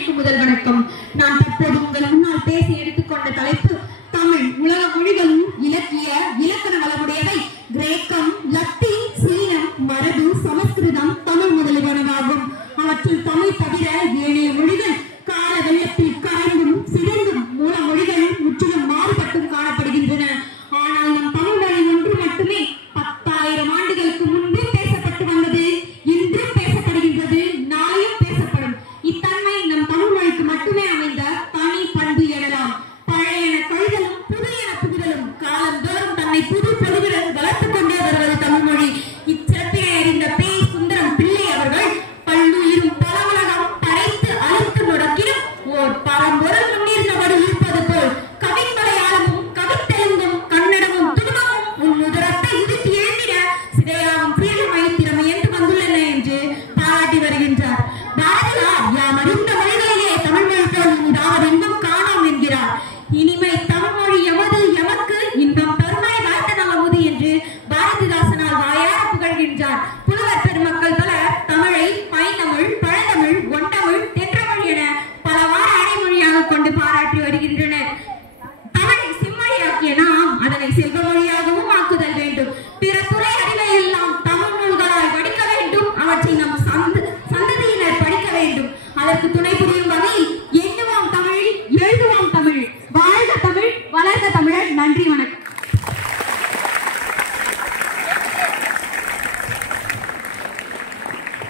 அனைவருக்கும் முதல் வணக்கம். நான் தற்போது உங்கள் முன்னால் பேசி எடுத்துக்கொண்ட தலைப்பு தமிழ். உலக மொழிகளும் இலக்கிய இலக்கண வளமுடையவை. கிரேக்கம், லத்தீன், சீனம், மரபு, சமஸ்கிருதம், தமிழ் முதலியனவாகும். அவற்றில் தமிழ் தவிர ஏனைய மொழிகள் கால வெள்ளத்தில் கரைந்தும் சிதைந்தும் மூல மொழிகள் முற்றிலும் மாறுபட்டும் காணப்படுகின்றன. ஆனால் நம் தமிழ் மொழி ஒன்று மட்டுமே 10,000 ஆண்டுகளுக்கு முன்பே பேசப்பட்டு வந்தது. இன்றும் பேசப்படுகின்றது, நாளையும் பேசப்படும். இத்தன்மை நம் தமிழ் மொழிக்கு மட்டுமே அமைந்த தனி பண்பு எனலாம். பழையன கழிதலும் புதியன புகுதலும் காலந்தோறும் தன்னை புது பொழுதுடன் வளர்த்துக் கொண்டே வருவது தமிழ் மொழி. இச்சிறப்பினை அறிந்த பி. சுந்தரம் பிள்ளை அவர்கள் பல்லுயிரும் பல உலகம் படைத்து அழித்து முடக்கினும் ஓர் பரம்பொருள் முன்னிருந்தபடி இருப்பது போல் கவின்மலையாளமும் கவித்தெலுங்கும் கன்னடமும் துன்பமும் உன் உதரத்தை உதித்து எழுந்திட சிதையாகும் பிரியமை திறமை என்று வந்துள்ளன என்று பாராட்டி வருகின்றார். பாரதியார் யாம் அறிந்த மொழிகளிலே தமிழ் மொழி போல் இதாவது இன்பம் காணோம் என்கிறார். இனிமை தமிழ் மொழி எமது எமக்கு இன்பம் பெருமை வாய்த்த நமது என்று பாரதிதாசனால் வாயார புகழ்கின்றார். புலவர் பெருமக்கள் பலர் தமிழை பைந்தமிழ், பழந்தமிழ், ஒண்டமிழ், தென்றமிழ் என பலவாறு அடைமொழியாக கொண்டு பாராட்டி வருகின்றனர். தமிழை செம்மொழியாக்கிய நாம் அதனை செல்வ மொழியாகவும் ஆக்குதல் வேண்டும். பிற துறை அறிவை எல்லாம் தமிழ் நூல்களால் வடிக்க வேண்டும். அவற்றை நம் சந்ததியினர் படிக்க வேண்டும். அதற்கு துணை புரிய